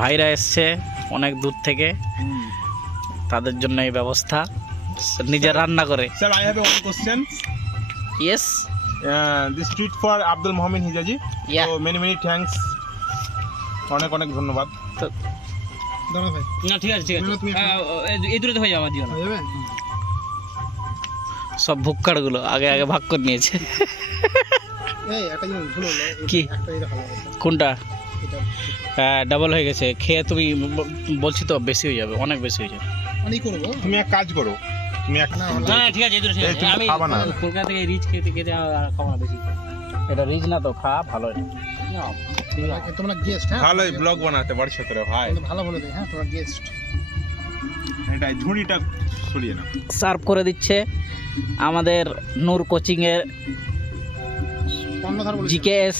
ভাইরা এসছে অনেক দূর থেকে, তাদের জন্য এই ব্যবস্থা, নিজে রান্না করে। Sir, I have one question. Yes, This tweet for Abdul Mohammed Hijazi. Yeah. So many thanks. অনেক অনেক ধন্যবাদ। তো দাঁড়া ভাই, না ঠিক আছে ঠিক আছে, তুমি এই দূরে তো হয়ে যাবে, দিও না। হয়ে যাবে? সব ভুক্কাড়গুলো আগে আগে ভাগ করে নিয়েছে। এই একটা জিনিস ভুল হলো, কি? একটা এটা ভালো হতো, কোনটা? এটা হ্যাঁ, ডাবল হয়ে গেছে। খেয়ে তুমি বলছি তো বেশি হয়ে যাবে, অনেক বেশি হয়ে যাবে। অনেক করবো। তুমি এক কাজ করো, তুমি এক না, না না, ঠিক আছে, এই দূরে ঠিক এই, আছে। তুমি আমি খাবা না। কলকাতা থেকে রিচ খেতে খেতে আর খাবো না বেশি। এটা রিচ না তো, খা ভালো। না, ঠিক আছে। তোমরা গেস্ট, হ্যাঁ ভালোই ব্লগ বানাতে পারছো তোরা ভাই। তোমরা ভালো বলে দেয়, হ্যাঁ তোমরা গেস্ট। এটা ঝুড়িটা সরিয়ে নাও। সার্ভ করে দিচ্ছে আমাদের নূর কোচিংয়ের কর্ণধার বলে জিকেএস